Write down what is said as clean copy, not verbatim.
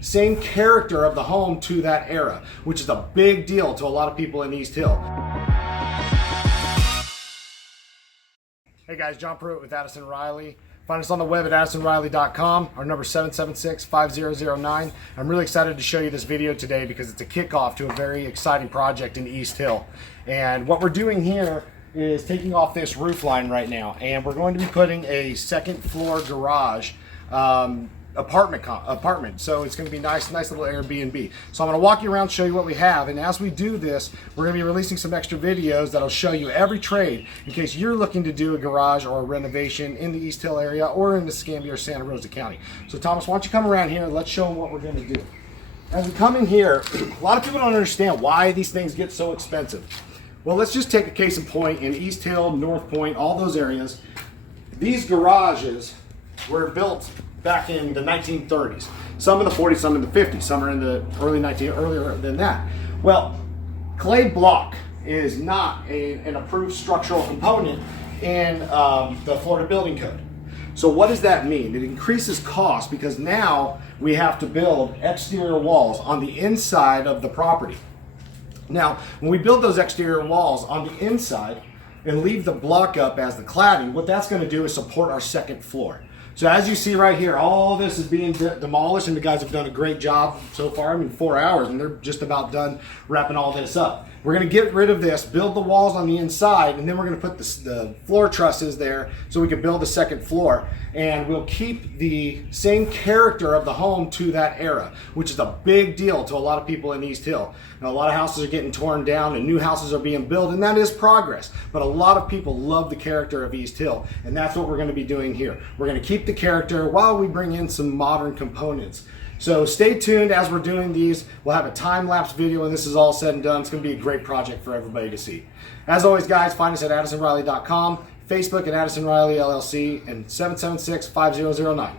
same character of the home to that era, which is a big deal to a lot of people in East Hill. Hey guys, John Pruitt with Addison Riley. Find us on the web at addisonriley.com. Our number is 776-5009. I'm really excited to show you this video today because it's a kickoff to a very exciting project in East Hill. And what we're doing here is taking off this roof line right now, and we're going to be putting a second floor garage apartment. So it's going to be nice little Airbnb. So I'm going to walk you around, show you what we have, and as we do this, we're going to be releasing some extra videos that'll show you every trade in case you're looking to do a garage or a renovation in the East Hill area or in the Escambia or Santa Rosa County. So Thomas, why don't you come around here and let's show them what we're going to do. As we come in here, a lot of people don't understand why these things get so expensive. Well, let's just take a case in point in East Hill, North Point, all those areas. These garages were built back in the 1930s. Some in the 40s, some in the 50s, some are in the earlier than that. Well, clay block is not an approved structural component in the Florida Building Code. So what does that mean? It increases cost because now we have to build exterior walls on the inside of the property. Now, when we build those exterior walls on the inside and leave the block up as the cladding, what that's going to do is support our second floor. So as you see right here, all this is being demolished, and the guys have done a great job so far. I mean, 4 hours, and they're just about done wrapping all this up. We're going to get rid of this, build the walls on the inside, and then we're going to put the floor trusses there so we can build the second floor. And we'll keep the same character of the home to that era, which is a big deal to a lot of people in East Hill. Now, a lot of houses are getting torn down and new houses are being built, and that is progress. But a lot of people love the character of East Hill, and that's what we're going to be doing here. We're going to keep the character while we bring in some modern components. So stay tuned as we're doing these. We'll have a time-lapse video when this is all said and done. It's going to be a great project for everybody to see. As always, guys, find us at addisonriley.com, Facebook at Addison Riley LLC, and 776-5009.